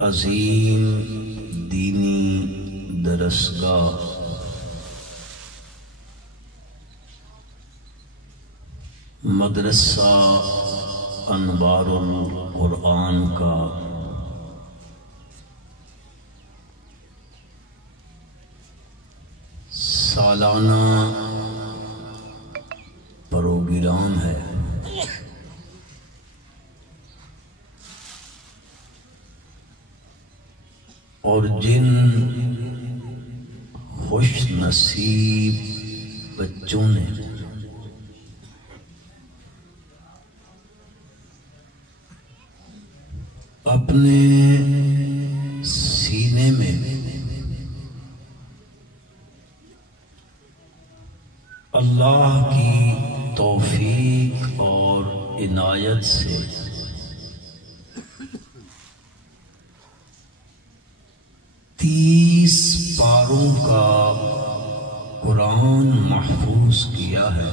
عظیم دینی درسگاہ مدرسہ انوار القرآن کا سالانہ پروگرام ہے۔ اور جن خوش نصیب بچوں نے اپنے سینے میں اللہ کی توفیق اور عنایت سے تیس پاروں کا قرآن محفوظ کیا ہے،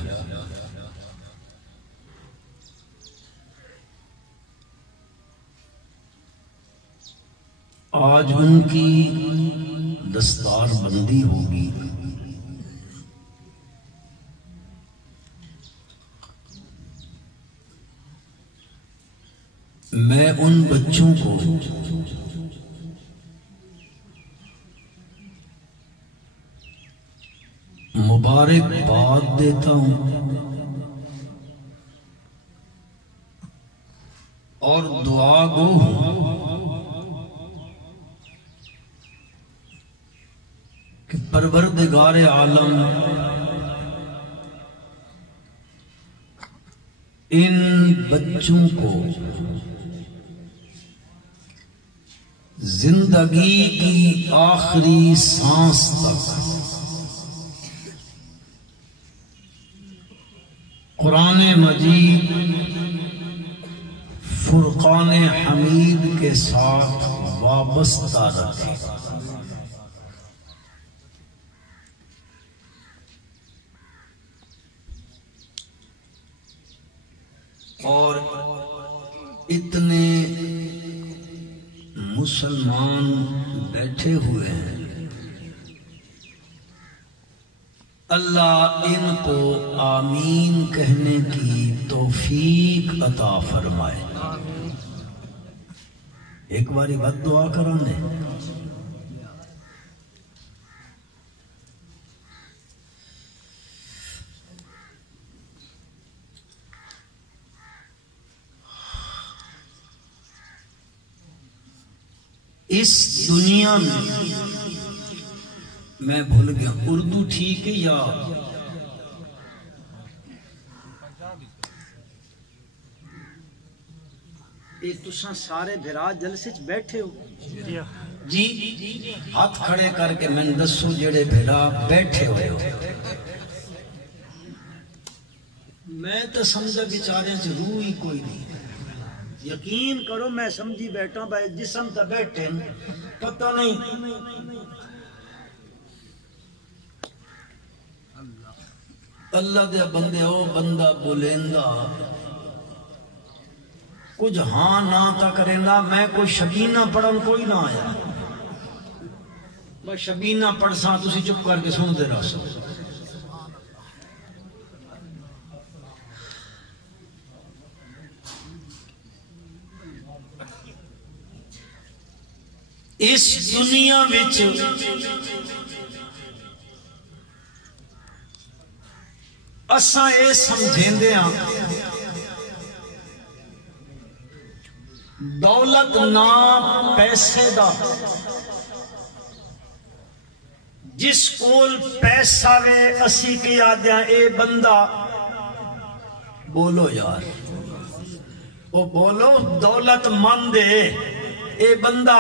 آج ان کی دستار بندی ہوگی۔ میں ان بچوں کو مبارکباد دیتا ہوں اور دعا گو ہوں کہ پروردگار عالم ان بچوں کو زندگی کی آخری سانس تک قرآن مجید فرقان حمید کے ساتھ وابستہ رکھے۔ اور اتنے مسلمان بیٹھے ہوئے ہیں، اللہ ان کو آمین کہنے کی توفیق عطا فرمائے۔ ایک باری بد دعا کرانے اس دنیا میں بھول گیا اردو ٹھیک ہے یا تساں سارے بھرا جلسے چ بیٹھے ہو جی ہاتھ کھڑے کر کے میں دسو جڑے بھرا بیٹھے ہوئے ہو۔ میں تو سمجھا بیچارے چ روح ہی کوئی نہیں۔ یقین کرو میں سمجھی بیٹھا بھائی جسم تا بیٹھے پتہ نہیں اللہ دے بندے او بندہ بولیندا کچھ ہاں نہ تا کریندا۔ میں کوئی شبینہ پڑھن کوئی نہ آیا، بس شبینہ پڑھ ساں تسی چپ کر کے سن دے رہا سو۔ اس دنیا وچ اساں اے سمجھیندے ہاں دولت نہ پیسے دا، جس کول پیسہ وے اسی کی آدھیاں اے بندہ بولو یار وہ بولو دولت مند ہے اے بندہ،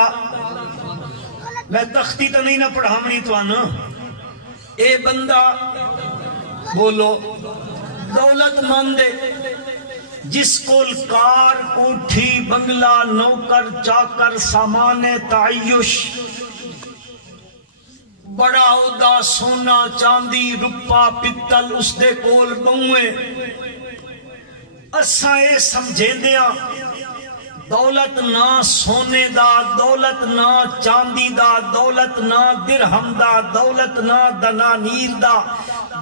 میں تختی تو نہیں نہ پڑھامنی تو آنا، اے بندہ بولو دولت مند ہے جس کول کار کوٹھی بنگلہ نوکر چاکر سامان تعیش بڑا عہدہ سونا چاندی روپا پتل اس دے کول بہویں۔ اساں اے سمجھے دیا دولت نہ سونے دا، دولت نہ چاندی دا، دولت نہ درہم دا، دولت نہ دنانیر دا،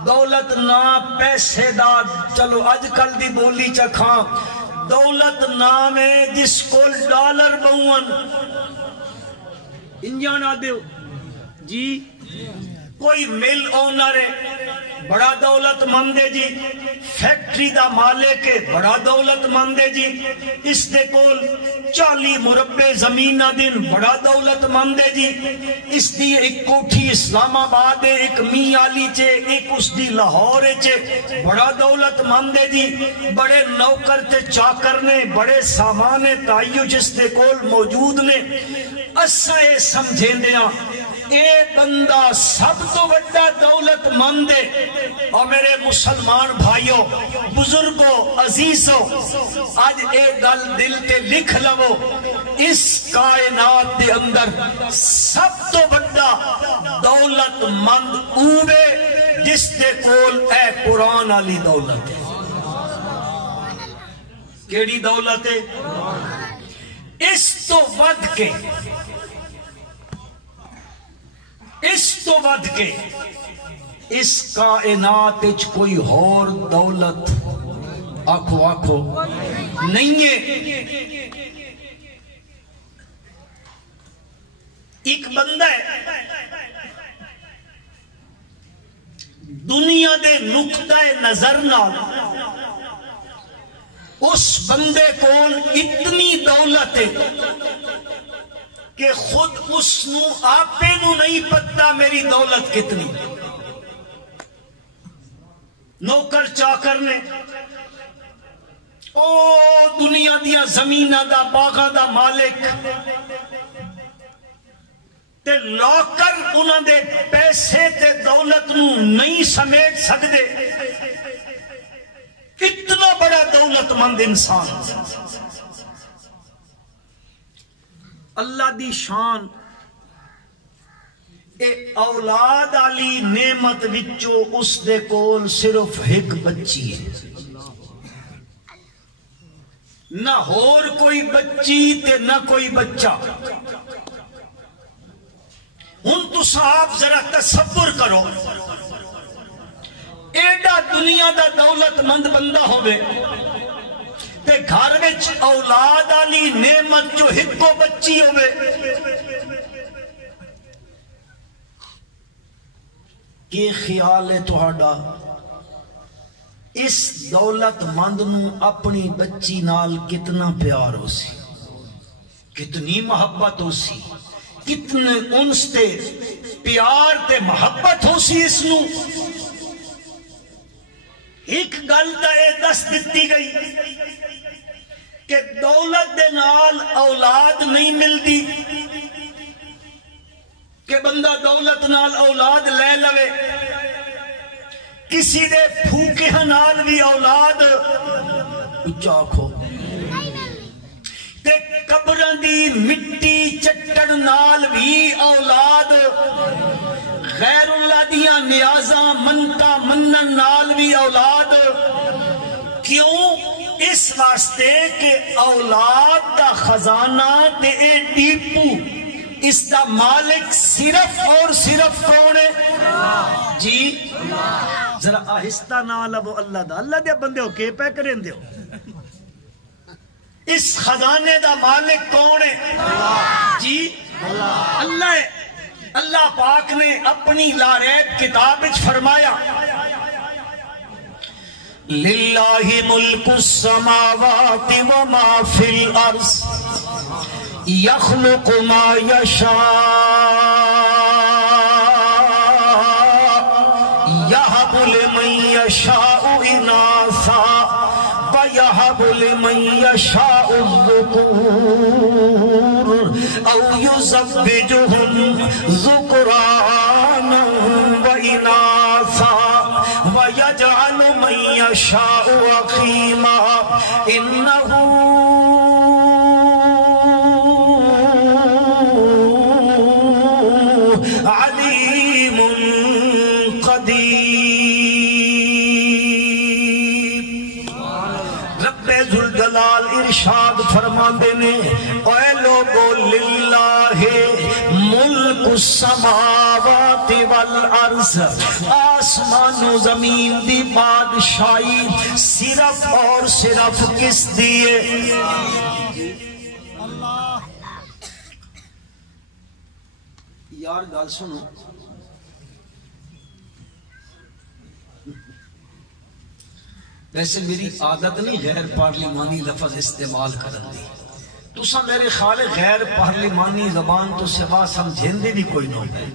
دولت نہ پیسے دا، چلو اج کل دی بولی چکھاں دولت نام ہے جس کو ڈالر بہون انجانا دیو جی، کوئی مل اونر ہے بڑا دولت مند ہے جی، فیکٹری دا مالک ہے بڑا دولت مند ہے جی، اس دے کول 40 مربع زمین دن بڑا دولت مند ہے جی، اس دی ایک کوٹھی اسلام آباد ہے، ایک میالی چے، ایک اس دی لاہور چے، بڑا دولت مند ہے جی، بڑے نوکر تے چاکر نے، بڑے سامان تائیو جس دے کول موجود نے، اسا اے سمجھیں دیاں اے بندہ سب تو بڑا دولت مند ہے۔ اور میرے مسلمان بھائیوں، بزرگوں، عزیزوں، آج اے گل دل تے لکھ لو، اس کائنات دے اندر سب تو بڑا دولت مند اوے جس دے کول اے قرآن علی دولت ہے۔ کیڑی دولت ہے؟ اس تو ود کے، اس تو ود کے اس کائنات اچ کوئی اور دولت آکھو آکھو نہیں ہے۔ ایک بندہ ہے دنیا دے نقطہ نظر نال اس بندے کول اتنی دولت ہے کہ خود اس نو آپے نو نہیں پتا میری دولت کتنی۔ نوکر چاکر نے او دنیا دیا زمینہ دا باغا دا مالک تے لوکر انہاں دے پیسے تے دولت نو نہیں سمیٹ سکدے، اتنا بڑا دولت مند انسان۔ اللہ دی شان اے اولاد علی نعمت وچو اس دے کول صرف ایک بچی ہے، نہ اور کوئی بچی تے نہ کوئی بچہ۔ ہن تو صاحب ذرا تصور کرو، ایڈا دنیا دا دولت مند بندہ ہوئے تے گھر وچ اولاد علی نعمت جو ہکو بچی ہوئے، کہ خیال ہے تہاڈا اس دولت مند نو اپنی بچی نال کتنا پیار ہو سی، کتنی محبت ہو سی، کتنے انس تے پیار تے محبت ہو سی اس نو۔ ایک گل تے اے دس دتی گئی کہ دولت دے نال اولاد نہیں ملدی، کہ بندہ دولت نال اولاد لے لوے، کسی دے پھوکے نال بھی اولاد اچھا کھو، تے قبران دی مٹی چٹن نال بھی اولاد، غیر اللہ دیاں نیازاں منتا منن نال بھی اولاد۔ کیوں؟ اس واسطے کہ اولاد دا خزانہ تے اے ڈیپو، اس دا مالک صرف اور صرف کون ہے جی؟ ذرا آہستہ نہ لبو اللہ دا، اللہ دے بندے ہو کے پہ کریں دیو، اس خزانے دا مالک کون ہے جی؟ اللہ ہے۔ اللہ پاک نے اپنی لاریب کتاب وچ فرمایا للہ ملک السماوات وما فی الارض یخلق ما یشاء یہب لمن یشاء اناثا ویہب لمن یشاء الذکور او یزوجہم ذکرانا واناثا وَيَجْعَلُ مَن يَشَاءُ عَقِيمًا إِنَّهُ عَلِيمٌ قَدِيرٌ۔ رب ذوالجلال ارشاد فرما فرماندے نے اے لوگو للہ ملک السماوات والارض، آسمان و زمین دی بادشاہی صرف اور صرف کس دیے؟ یار گل سنو، ویسے میری عادت نہیں غیر پارلیمانی لفظ استعمال کرن دی، تسا میرے خیال غیر پارلیمانی زبان تو سوا سمجھیں دی بھی کوئی نہ ہے۔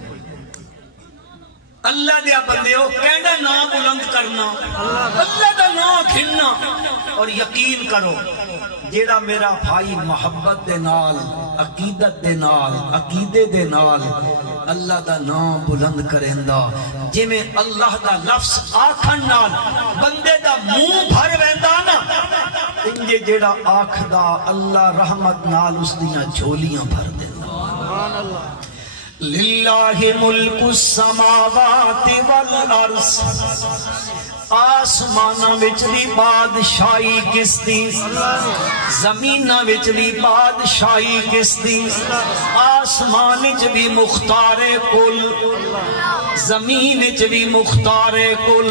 اللہ دیا بندے ہو کہنا نام بلند کرنا، اللہ دا نام کھلنا، اور یقین کرو جیڑا میرا بھائی محبت دے نال، عقیدت دے نال، عقیدے دے نال اللہ دا نام بلند کریندا، جی میں اللہ دا لفظ آکھن نال بندے دا منہ بھر ویندا نا، انجے جیڑا آکھ دا اللہ رحمت نال اس دیاں جھولیاں بھر دیندا۔ للہ ملک السماوات والارض، آسمانہ وچلی بادشاہی کس دی؟ زمینہ وچلی بادشاہی کس دی؟ آسمان وچ بھی مختار کل، زمین وچ بھی مختار کل،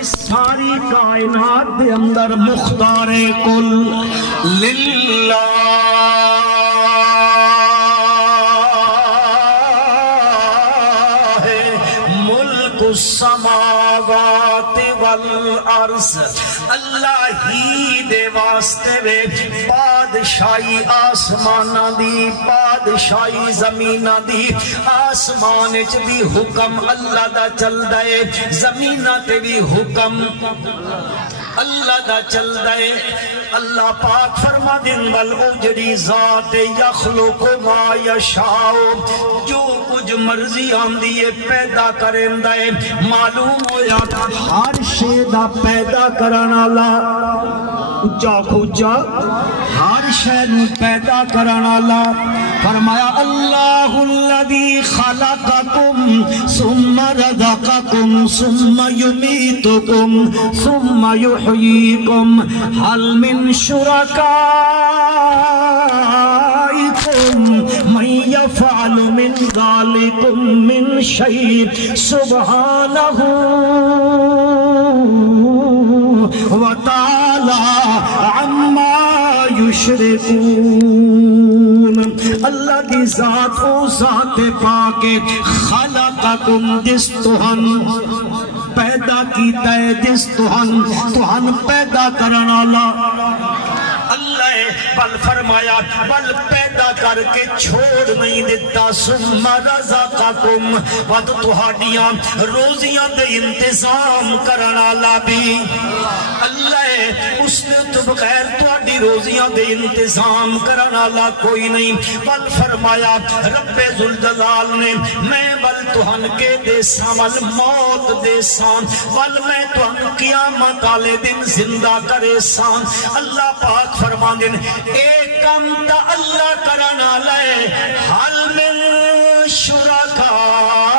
اس ساری کائنات دے اندر مختار کل للہ السماوات والارض، اللہ ہی دے واسطے وے بادشاہی آسمانہ دی، بادشاہی زمینہ دی، آسمان وچ بھی حکم اللہ دا چل دے، زمینہ تے بھی حکم اللہ دا چل دے۔ اللہ پاک فرما دن والعجری ذات یخلق ما یشاء، جو کچھ مرضی آندی پیدا کریں دے، معلوم ہویا ہر شے دا پیدا کرنا لا اچا کھوچا، ہر شے نو پیدا کرنا لا۔ فرمایا اللہ الذی خلقکم ثم رزقکم ثم یمیتکم ثم یحییکم، هل من شرکائکم من یفعل من ذالکم من شیء سبحانہ وتعالی عما یشرکون۔ اللہ دی ذات او ذات پاک خلقکم، جس توہن پیدا کیتا ہے، جس توہن پیدا کرنا اللہ بل فرمایا بل پیدا کر کے چھوڑ نہیں دیتا، ثم رزقکم، ود تہاڈیاں روزیاں دے انتظام کرنا لا بھی اللہ ہے، اس نے تو بغیر تہاڈی روزیاں دے انتظام کرنا لا کوئی نہیں۔ بل فرمایا رب ذوالجلال نے میں بل تہن کے دیساں ول موت دیساں، بل میں تہن قیامت والے دن زندہ کرے ساں۔ اللہ پاک فرما دن ایک کم تا اللہ کرنا لے، حل من شرکائکم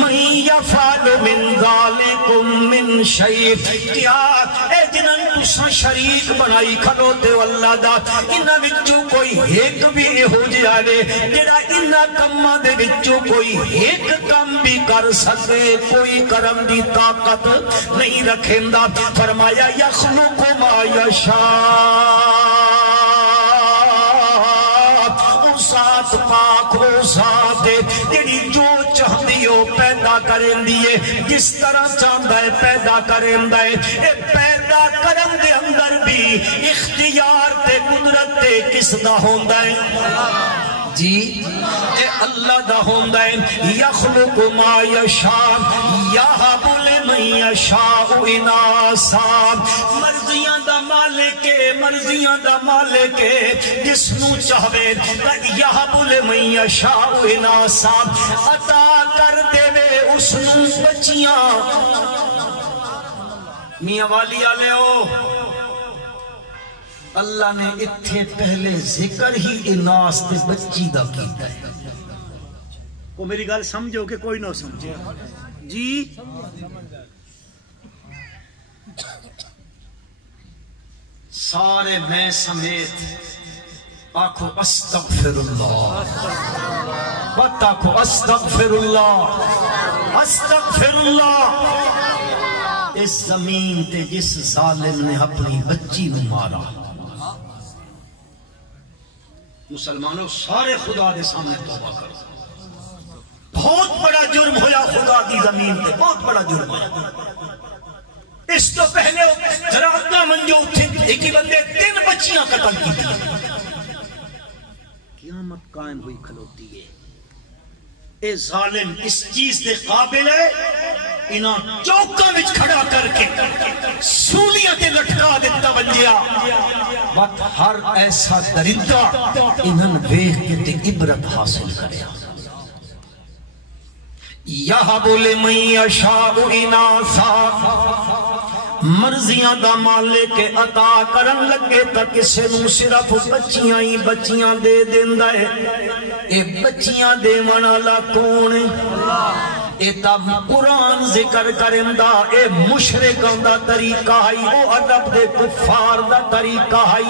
من یفعل من ذالکم من شیء، کیا اے جنہاں تساں شریک بنائی کھلوتے ہو اللہ دا، انہاں وچوں کوئی ایک بھی ہو جائے جڑا انہاں کماں دے وچوں کوئی ایک کم بھی کر سکے، کوئی کرم دی طاقت نہیں رکھیندا۔ فرمایا یخلق ما یشاء، ذات پاک ہو ذات تیری جو چاہتی ہو پیدا کریں دیئے، جس طرح چاہتا ہے پیدا کریں دے، پیدا کریں دے اندر بھی اختیار تے قدرت تے کس دا ہوندہ ہے جی اے اللہ دا ہوندہ ہے۔ یخلق ما یشاء یہب لمن یشاء اناسا، مرضیاں دا مالک ہے، مرضیاں دا مالک ہے، جس نو چاہوے یہب لمن یشاء اناسا، عطا کر دے وے اس نو بچیاں۔ میاں والی آلے ہو، اللہ نے اتھے پہلے ذکر ہی اناس تے بچی دا کیتا ہے۔ کو میری گل سمجھو کہ کوئی نہ سمجھے جی؟ سارے میں سمیت آنکھو استغفر اللہ، بات آنکھو استغفر اللہ، استغفر اللہ۔ اس زمین تے جس ظالم نے اپنی بچی نو مارا، مسلمانوں سارے خدا دے سامنے توبہ کرو، بہت بڑا جرم ہویا خدا دی زمین تے، بہت بڑا جرم ہویا۔ اس تو پہلے ذرا اگا منجو تھے ایک ہی بندے 3 بچیاں قتل کی تھی، قیامت قائم ہوئی کھلوتی ہے۔ اے ظالم اس چیز دے قابل ہے انہاں چوکاں وچ کھڑا کر کے سولیاں تے لٹکا دیتا بنجیا، بات ہر ایسا درندہ انہاں ویکھ کے تے عبرت حاصل کریا۔ یہب لمن یشاء اناثا، مرضیاں دا مالک کے عطا کرن لگے تا کسے نو صرف بچیاں ہی بچیاں دے دیندا ہے۔ اے بچیاں دیون والا کون ہے؟ اے تب قرآن ذکر کرندا اے مشرکاں دا طریقہ ہے، او عرب دے کفار دا طریقہ ہے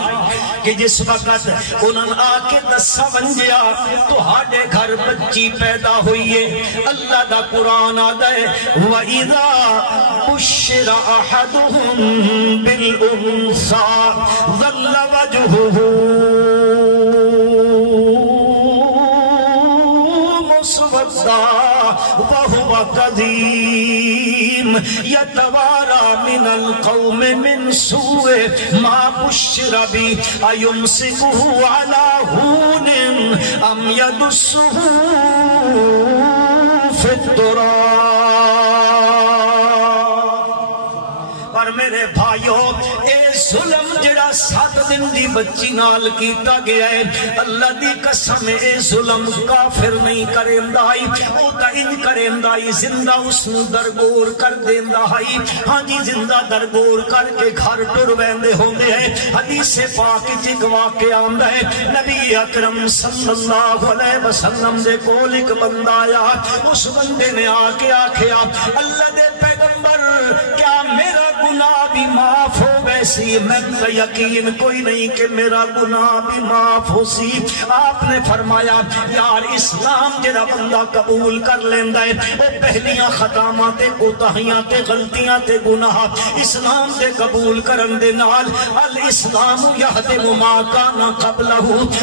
کہ جس وقت انہاں آ کے دسا ونجیا تہاڈے گھر بچی پیدا ہوئی ہے، اللہ دا قرآن آدا ہے وَإِذَا بُشِّرَ أَحَدُهُم بِالْأُنثَىٰ ظَلَّ وَجْهُهُ مُسْوَدًّا وَهُوَ كَظِيمٌ يَتَوَارَىٰ مِنَ الْقَوْمِ مِنْ سُوءِ مَا بُشِّرَ بِهِ أَيُمْسِكُهُ عَلَىٰ هُونٍ أَمْ يَدُسُّهُ فِي التُّرَابِ۔ اور میرے بھائیو اے ظلم جڑا 7 دن دی بچی نال کیتا گیا ہے، اللہ دی قسم اے ظلم کافر نہیں کریندا ہی، او تا ان کریندا ہی زندہ اس نو درگور کر دیندا ہی۔ ہاں جی زندہ درگور کر کے گھر ٹر ویندے ہوندے ہیں۔ حدیث پاک وچ ایک واقعہ آندا ہے، نبی اکرم صلی اللہ علیہ وسلم دے کول ایک بندہ آیا، اس بندے نے آ کے آکھیا اللہ دے پیغمبر کیا میرا گناہ بھی معاف ہو ویسی؟ میں کا یقین کوئی نہیں کہ میرا گناہ بھی معاف ہو سی۔ آپ نے فرمایا یار اسلام جڑا بندہ قبول کر لیندا ہے وہ پہلیاں خطاواں تے کوتاہیاں تے غلطیاں تے گناہ اسلام دے قبول کرن دے نال الاسلام یہدم ما کان قبلہ،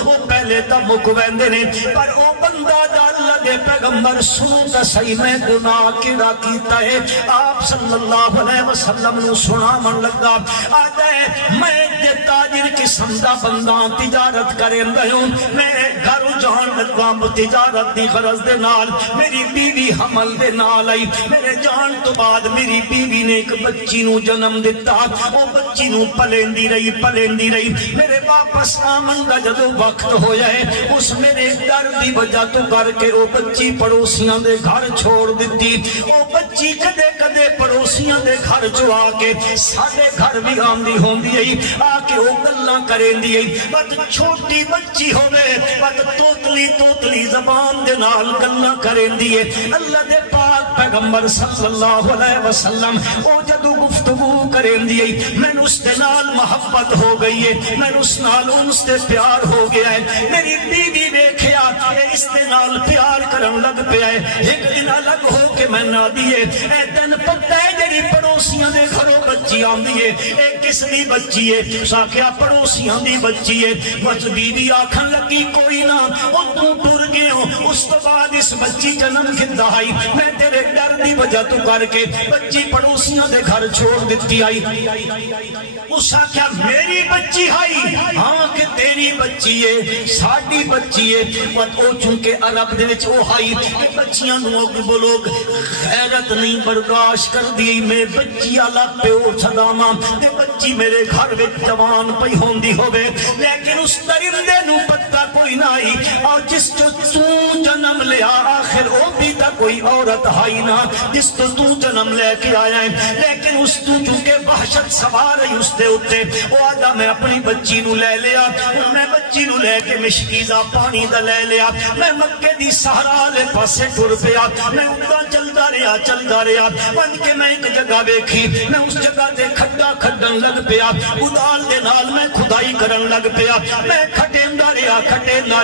وہ پہلے تا مک ویندے نے۔ پر او بندہ دا اللہ دے پیغمبر سنو تے صحیح میں گناہ کیڑا کیتا ہے؟ آپ صلی اللہ علیہ وسلم نو سناون لگا، آتا ہے میں تاجر قسم دا بندہ تجارت کریندا ہوں، میں گھر جان لگا تجارت دی غرض دے نال، میری بیوی حمل دے نال آئی، میرے جان تو بعد میری بیوی نے ایک بچی نو جنم دیتا، وہ بچی نو پلیندی رہی، میرے واپس آمن دا جدو وقت ہو جائے اس میرے ڈر دی وجہ تو کر کے وہ بچی پڑوسیاں دے گھر چھوڑ دیتی، وہ بچی کدے کدے پڑوسیاں دے گھر جو آ کے سارے گھر بھی آندی ہوندی ہے، آ کے وہ گلاں کریندی ہے، بس چھوٹی بچی ہوئے بس توتلی زبان دے نال گلاں کریندی ہے۔ اللہ دے پاک پیغمبر صلی اللہ علیہ وسلم او جدو گفتگو کریندی ہے میں اس دے نال محبت ہو گئی ہے، میں اس نال انس دے پیار ہو گیا ہے، میری بیوی ویکھیا اس دے نال پیار کرن لگ پیا ہے، ایک دن الگ ہو کے میں نہ دیے اے دن پتہ ہے جڑی پڑوسیاں دے گھروں بچی آندی ہے اے کس دی بچی ہے؟ ساکھیا پڑوسیاں دی بچی ہے۔ بس بیوی آکھن لگی کوئی نہ او تو ٹر گئے ہو، اس تو بعد اس بچی جنم کھدا آئی، میں تیرے ڈر دی وجہ تو کر کے بچی پڑوسیاں دے گھر چھوڑ دیتی آئی۔ اس آکھیا میری بچی آئی؟ ہاں کہ تیری بچی ہے، ساڈی بچی ہے۔ پر او چونکہ عرب دے وچ او آئی کہ بچیاں نو وہ لوگ غیرت نہیں برداشت کر دی، میں بچی الگ پیو چھداواں تے بچی میرے گھر وچ جوان پئی ہوندی ہوے، لیکن اس درندے نو پتہ کوئی نہ آئی اور جس جو تو جنم لیا آخر او بھی در کوئی عورت ہائی نہ جس تو جنم لے کے آیا ہے، لیکن اس تو چونکہ وحشت سوار ہے اس دے اتے، وہ آدھا میں اپنی بچی نو لے لیا، میں بچی نو لے کے مشکیزہ پانی دا لے لیا، میں مکے دی صحرا لے پاسے ٹر پیا، میں اُدھا چلدا رہا بن کے میں ایک جگہ ویکھی، میں اس جگہ تے کھڈا کھڈن لگ پیا، ادال دے نال میں کھدائی کرن لگ پیا، میں کھٹیندا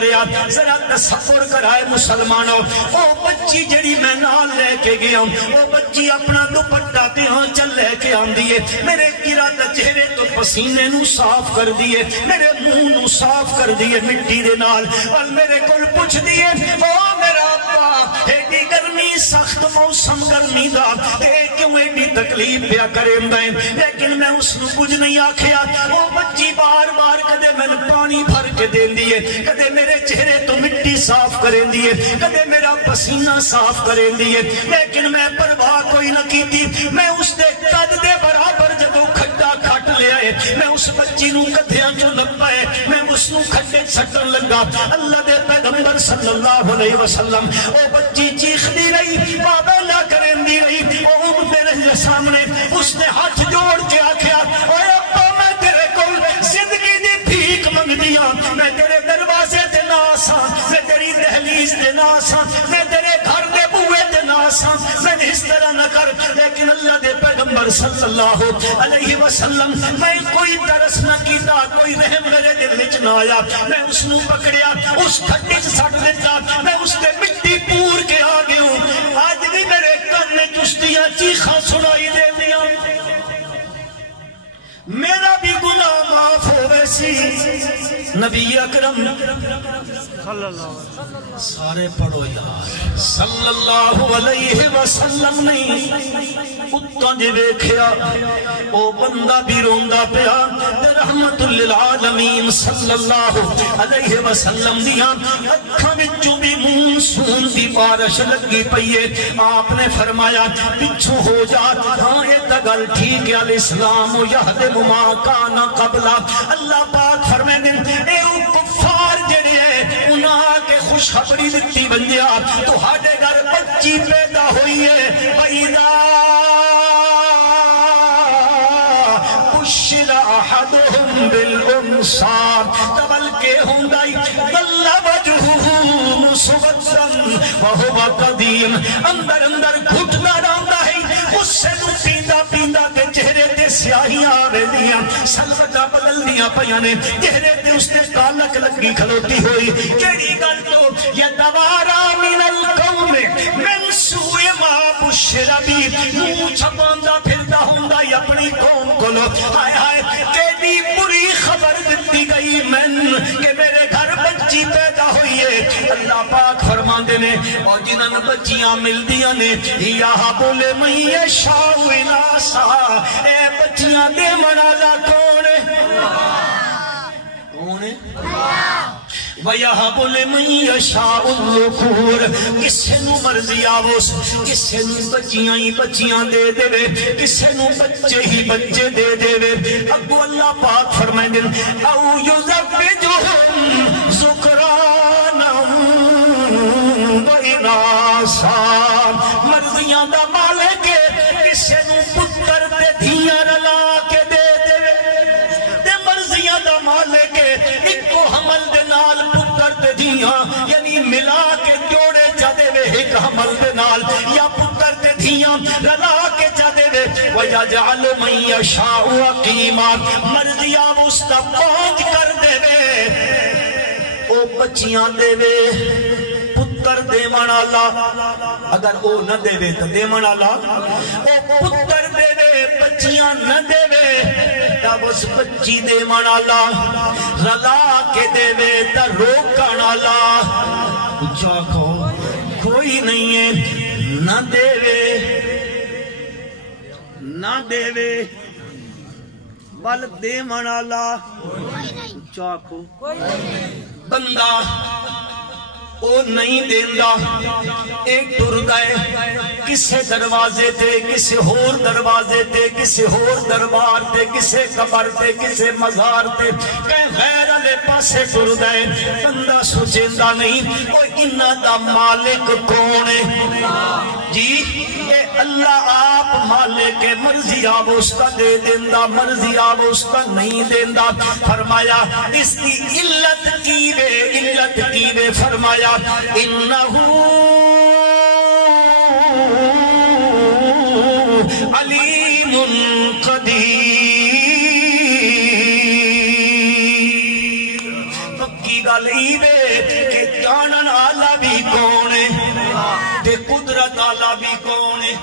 رہا ذرا تصور کرائے مسلمانوں، او بچی جڑی میں نال لے کے گیا وہ بچی اپنا دوپٹہ پیاں چل لے کے آندی ہے، میرے گرا تے چہرے تو پسینے نو صاف کر دیے، میرے منہ نو صاف کر دیے مٹی دے نال، اور میرے کول پوچھ دیے او میرا ابا ایڈی گرمی سخت موسم گرمی دا اے کیوں ایڈی تکلیف پیا کریندا ہے، لیکن میں اس نو کچھ نہیں آکھیا، وہ بچی بار بار کدے میں پانی بھر کے دیندی ہے، کدے میرے چہرے تو مٹی صاف کریندی ہے، کدے میرا پسینہ صاف کریندی ہے، لیکن میں پرواہ کوئی نہ کیتی، میں اس دے قد دے برابر جدو کھڈا کھٹ لیا ہے، میں اس بچی نو کدھیاں چوں لبا ہے، میں اس نو کھڈے سٹن لگا، اللہ دے پیغمبر صلی اللہ علیہ وسلم، او بچی چیخ دی رہی، بابا نہ کریندی رہی، او میرے سامنے اس نے ہاتھ جوڑ کے آکھیا اے ابا میں تیرے کول زندگی دی بھیک منگ دیا، میں تیرے دروازے تے نہ آساں، میں تیری دہلیز تے نہ آساں، میں تیرے گھر دے بوئے تے نہ آساں، میں اس طرح نہ کر، لیکن اللہ دے پیغمبر صلی اللہ علیہ وسلم میں کوئی ترس نہ کیتا، کوئی رحم میرے دل وچ نہ آیا، میں اس نو پکڑیا، اس کھڈے وچ سٹ دیتا، میں اس تے مٹی پور کے آ گیا ہوں، آج بھی میرے کان میں چشتیاں چیخاں سنائی دیندیاں، میرا بھی گناہ معاف ہوئے سی، نبی اکرم صلی اللہ سارے پڑھو یار صلی اللہ علیہ وسلم نے اتنا جے ویکھیا او بندہ بھی روندا پیا، رحمت للعالمین صلی اللہ علیہ وسلم دیاں اکھاں وچوں بھی مونسون دی بارش لگی پئی ہے، آپ نے فرمایا پیچھے ہو جا، ہاں یہ تے گل ٹھیک ہے، الاسلام یہدم ما کان قبل، اللہ پاک فرمائیں اے او کفار جڑے ہیں انہاں کے خوشخبری دتی بندیا تہاڈے گھر بچی پیدا ہوئی ہے، وَإِذَا بُشِّرَ أَحَدُهُمْ بِالْأُنثَىٰ تَوَلَّىٰ هُنْدَائِ ظَلَّ وَجْهُهُ مُسْوَدًّا وَهُوَ كَظِيمٌ، اندر گھٹنا رہندا ہے، اس سے نو پیندا پیندا تے چہرے تے سیاہیاں آویندیاں، سلوٹاں بدلدیاں پیاں نے، چہرے تے اس تے کالک لگی کھلوتی ہوئی، کیڑی گل تو یتوارا من القوم من سوء ما بشر بہ، منہ چھپاندا پھردا ہوندا اپنی قوم کولو، ہائے ہائے کیڑی بری خبر دتی گئی من کہ میرے گھر بچی پیدا ہوئی ہے، اللہ پاک فرماندے نے اور جنہاں نوں بچیاں ملدیاں نے یا بولے من یشاء اناسا، اے بچیاں دے منالا کون ہے؟ کون ہے؟ وَيَهَبُ لِمَن يَشَاءُ الذُّكُورَ، کسے نو مرضی آوس، کسے نو بچیاں ہی بچیاں دے دے وے، کسے نو بچے ہی بچے دے دے وے، اگو اللہ پاک فرمائیں دن او يُزَوِّجُهُمْ ذُكْرَانًا وَإِنَاثًا، مرضیاں دا مالک کسے نو پتر تے دھیاں رلا کے دے دے وے، تے مرضیاں دا مالک اکو حمل دے نال پتر تے دھیاں یعنی ملا کے جوڑے جا دے وے ایک حمل دے نال، یا پتر تے دھیاں رلا کے جا دے وے، وَيَجْعَلُ مَن يَشَاءُ عَقِيمًا، مرضیاں اس کا پہنچ کر دے وے، او بچیاں دے وے پتر دیوان اللہ، اگر او نہ دے وے تو دیوان اللہ، او پتر دے وے بچیاں نہ دے وے تب اس بچی دیوان اللہ، رلا کے دے وے تا روکان اللہ، اچھا کہو کوئی نہیں ہے نہ دے وے نہ دے وے بل دیوان اللہ، اچھا کہو بندہ او نہیں دیندا ایک ٹردا ہے کسے دروازے تے کسے ہور دروازے تے کسے ہور دربار تے کسے قبر تے کسے مزار تے کہ غیر والے پاسے ٹردا ہے بندہ سوچیندا نہیں او انہاں دا مالک کون ہے جی اے اللہ آپ مالک مرضی آو اس کا دے دیندا مرضی آو اس کا نہیں دیندا فرمایا اس کی علت کی وے فرمایا انہو علیم قدیر پکی گل ایوے کہ جانن آلہ بھی کون ہے تے قدرت آلہ بھی کون ہے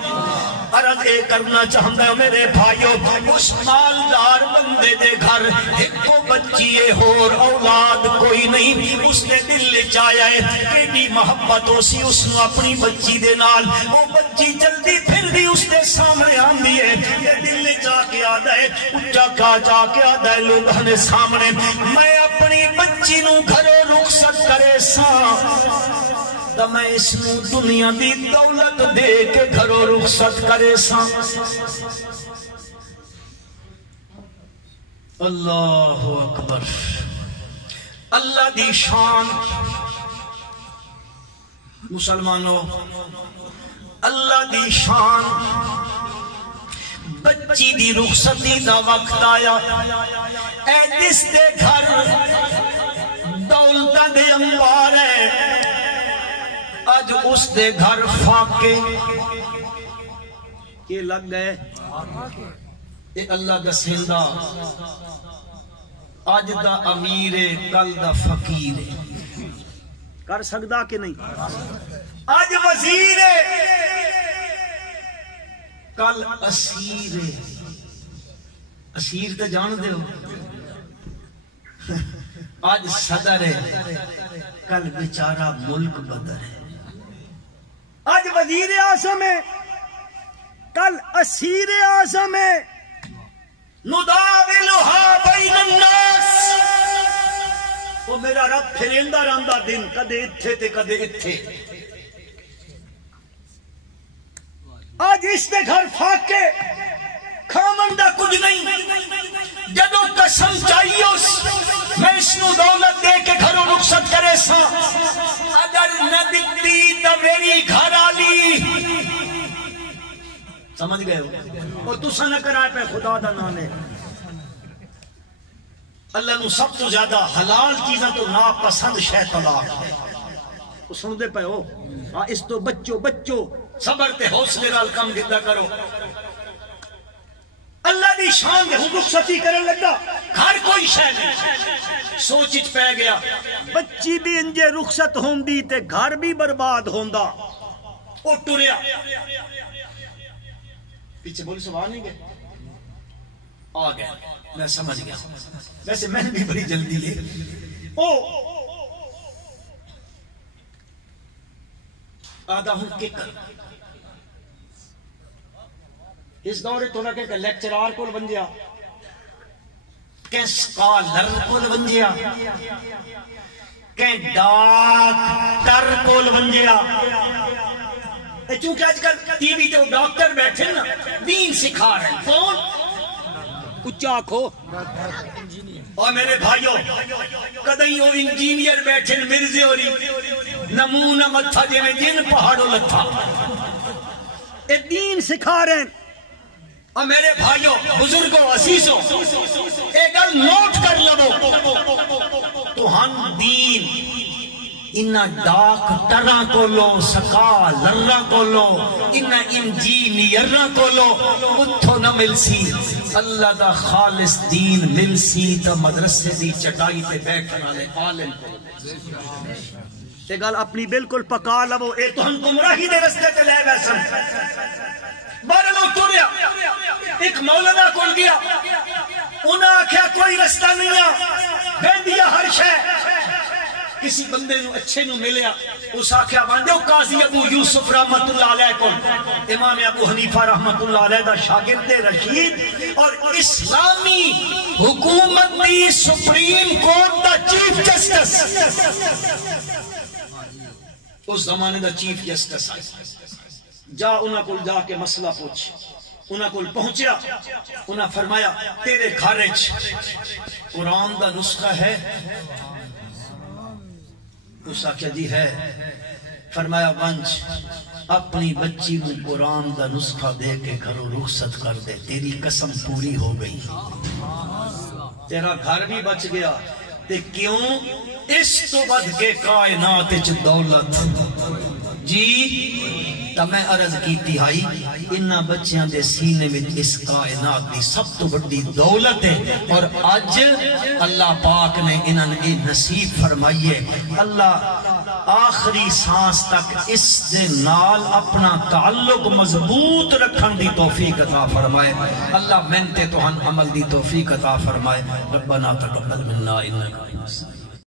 عرض اے کرنا چاہتا ہے میرے بھائیو اس مالدار بندے دے گھر ایک کو بچیے ہور اولاد کوئی نہیں اس نے دل لے چایا ہے ایڈی محبت ہو سی اس نے اپنی بچی دے نال وہ بچی جلدی پھر بھی اس دے سامنے آندی ہے یہ دل لے جا کے آدھا ہے اچھا کا جا کے آدھا ہے لوگوں نے سامنے میں اپنی بچی نو گھروں رخصت کرے ساں تو میں اس نو دنیا دی دولت دے کے گھروں رخصت کرے ساں اللہ اکبر اللہ دی شان مسلمانوں اللہ دی شان بچی دی رخصتی دا وقت آیا اے جس دے گھر دولتہ دے انوار ہے آج اس دے گھر فاقے یہ لگ گئے اے اللہ دا سیندہ آج دا امیر کل دا فقیر کر سکدا کہ نہیں آج وزیر کل اسیر اسیر تے جان دے ہو آج صدر ہے کل بیچارہ ملک بدر ہے آج وزیر اعظم ہے کل اسیر اعظم ہے نداولھا بین الناس وہ میرا رب پھریندہ رہندا دن کدے اتھے تے کدے اتھے آج اس دے گھر فاقے کھامن دا کچھ نہیں جدو قسم چاہیے اس میں اس نو دولت دے کے گھروں رخصت کرے سا اگر نہ دکھتی تو میری گھر آلی سمجھ گئے ہو اور تُسا نہ کرائے پہ خدا دا نانے اللہ نو سب تو زیادہ حلال چیزیں تو ناپسند شیطان وہ سن دے پہ ہو اس تو بچو صبر تے حوصلے نال کم گدا کرو اللہ دی شان دے حقوق ستی کرن لگا ہر کوئی شے نہیں سوچ پہ گیا بچی بھی انجے رخصت ہوندی تے گھر بھی برباد ہوندا او ٹریا پیچھے بولی سوال نہیں گئے آ گیا میں سمجھ گیا ویسے میں بھی بڑی جلدی ہے او آدھا ہوں کہ اس دورے تو لگے کہ لیکچرار کول بن گیا کہ سکالر کول بن گیا کہ ڈاکٹر کول بن گیا چونکہ آج کل ٹی وی تے ڈاکٹر بیٹھے نا دین سکھا رہے ہیں کون اچھا کھو اور میرے بھائیوں کدیں وہ انجینئر بیٹھے مرزے ہوری نمونہ متھا جے میں جن پہاڑوں لتھا اے دین سکھا رہے ہیں اور میرے بھائیوں بزرگوں عزیزوں ایک گل نوٹ کر لو تو ہم دین انہا ڈاکٹراں کو لو سکالراں کو لو انہا انجینئراں کو لو اتھو نہ مل سی اللہ دا خالص دین مل سی تو مدرسے دی چٹائی تے بیٹھنا لے عالم کو یہ گل اپنی بالکل پکا لو اے تو ہم گمراہی دے رستے تے لے ویسن بارے لوگ تو لیا ایک مولانا کول گیا انہاں آکھیا کوئی رستہ نہیں ہے بیندیا ہر شے کسی بندے نو اچھے نو ملیا اس آکھیا باندھو قاضی ابو یوسف رحمت اللہ علیہ کو امام ابو حنیفہ رحمت اللہ علیہ دا شاگرد رشید اور اسلامی حکومت دی سپریم کورٹ دا چیف جسٹس اس زمانے دا چیف جسٹس جا انہاں کو جا کے مسئلہ پوچھ انہاں کو پہنچیا انہاں فرمایا تیرے گھرچ قرآن دا نسخہ ہے اس آکھیا جی ہے فرمایا ونج اپنی بچی کو قرآن دا نسخہ دے کے گھروں رخصت کر دے تیری قسم پوری ہو گئی تیرا گھر بھی بچ گیا تے کیوں اس تو بد کے کائنات وچ دولت جی تا میں عرض کیتی آئی انہاں بچیاں دے سینے میں اس کائنات دی سب تو بڑی دولت ہے اور آج اللہ پاک نے انہاں نے نصیب فرمائیے اللہ آخری سانس تک اس دے نال اپنا تعلق مضبوط رکھن دی توفیق عطا فرمائے اللہ منتے تو ہن عمل دی توفیق عطا فرمائے ربنا تقبل منا انک